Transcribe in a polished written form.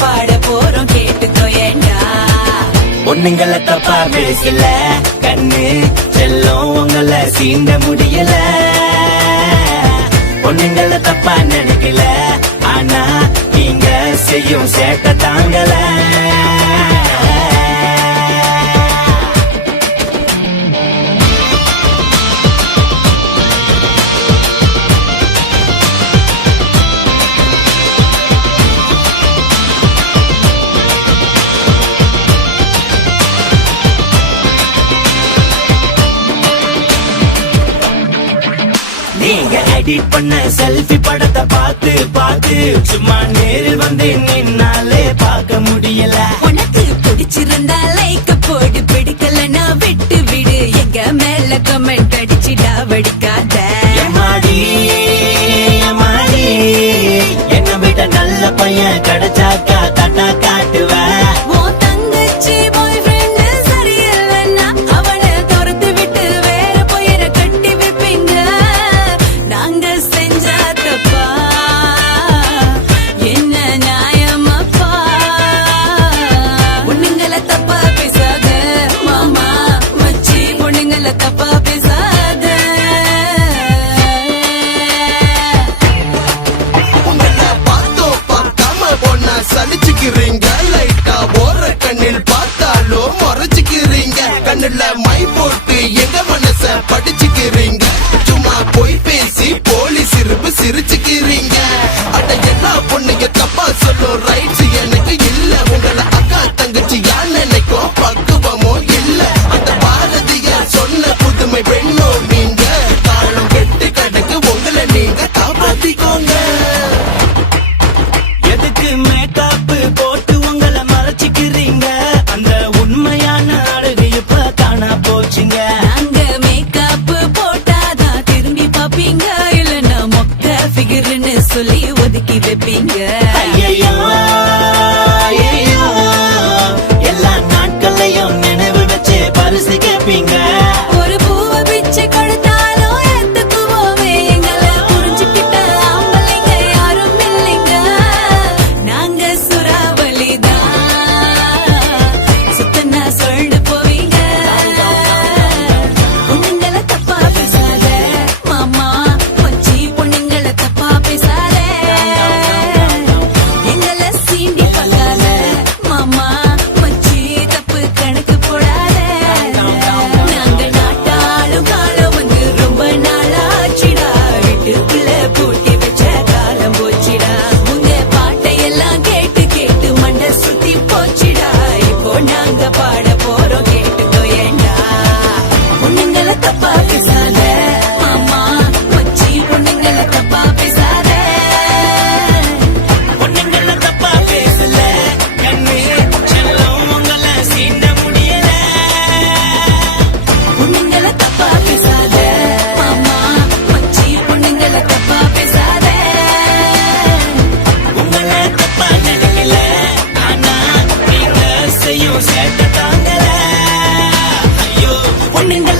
பாட போறோம் கேட்டுக்கோ ஏண்டா. பொண்ணுங்களை தப்பா பேசல கண்ணு செல்லம் உங்களை சீண்ட முடியல. பொண்ணுங்களை தப்பா நினைக்கல ஆனா நீங்க செய்யும் சேட்டை தாங்கல. நீங்க எடிட் பண்ண செல்ஃபி படத்தை பார்த்து பார்த்து சும்மா நேரில் வந்து நின்னாலே பார்க்க முடியல. உனக்கு பிடிச்சிருந்தா லைக் போடு, பிடிக்கலன்னா விட்டு விடு. எங்க மேல கமெண்ட் அடிச்சிடா வடிக்காத. எம்மாடி எம்மாடி என்ன விட நல்ல பையன் கிடைச்சாக்கா தட்டா காட்டுவேன். உன் தங்கச்சி பாய் ஃப்ரெண்ட் சரியில்லைன்னா அவனை துரத்து விட்டு வேற போயிட கட்டி வைப்பீங்க. நாங்க செஞ்சா தப்பா என்ன நியாயமாப்பா. பொண்ணுங்களை தப்பா பேசாத மாமா மச்சி, பொண்ணுங்களை தப்பா பேசாத. உங்களை பார்த்தோ பார்க்காம பொண்ணா சலிச்சுக்கிறீங்க. லைட்டா ஓர கண்ணில் பார்த்தாலும் முறைச்சுக்கிறீங்க. கண்ணுல மை போட்டு எங்க மனச படிச்சுக்கிறீங்க. சும்மா போய் பேசி போலீஸ் சிரிப்பு சிரிச்சுக்கிறீங்க. அட எல்லா பொண்ணுங்க தப்பா சொல்லும் ரைட்ஸ் எனக்கு இல்ல. உங்களை அக்கா தங்கச்சி யார் நினைக்கும் பக்குவமோ இல்ல. அந்த பாரதியார் சொன்ன புதுமை பெண்ணோ நீங்க. காலம் கெட்டு கிடக்கு உங்களை நீங்க காப்பாத்திக்கோங்க. எதுக்கு மேக்கப் போட்டு உங்களை மறைச்சிக்கிறீங்க? அந்த உண்மையான அழகு இப்ப காணா போச்சுங்க. நாங்க மேக்கப் போட்டாதான் திரும்பி பாப்பீங்க, இல்லன்னா மொக்க ஃபிகர்னு சொல்லி ஒதுக்கி வைப்பீங்க. ஐயையோ, ஐயையோ, எல்லா நாட்களையும் நினைவு வச்சு பரிசு கேட்பீங்க. ஒரு பூவை பிச்சை கொடுத்தாலும் ஏத்துக்குவோமே. எங்களை புரிஞ்சுக்கிட்ட ஆம்பளைங்க யாரும் இல்லைங்க. நாங்க சுறாவளிதான் சுத்தனா சொல்லு போவீங்க. பொண்ணுங்களை தப்பா பேசாத மாமா மச்சி, பொண்ணுங்களை தப்பா பேசாத. எங்களை சீண்டி பார்க்காத மாமா மச்சி, தப்பு கணக்கு போடாத. நாங்க நாட்டாளும் காலம் வந்து ரொம்ப நாளாச்சுடா. வீட்டுக்குள்ள பூட்டி வச்ச காலம் போச்சுடா. உங்க பாட்டையெல்லாம் கேட்டு கேட்டு மண்டை சுத்தி போச்சுடா. இப்போ நாங்க பாட போறோம் கேட்டுக்கோ ஏண்டா. பொண்ணுங்களை தப்பா பேசாத மாமா மச்சி, பொண்ணுங்களை தப்பா பேசாத. பொண்ணுங்களை தப்பா பேசல கண்ணு செல்லம் உங்களை சீண்ட முடியல. பொண்ணுங்களை தப்பா பேசாத மாமா மச்சி, பொண்ணுங்களை தப்பா பேசாத. உங்களை தப்பா நினைக்கல ஆனா நீங்க செய்யும் சேட்டை தாங்கல. ஐயோ பொண்ணுங்களை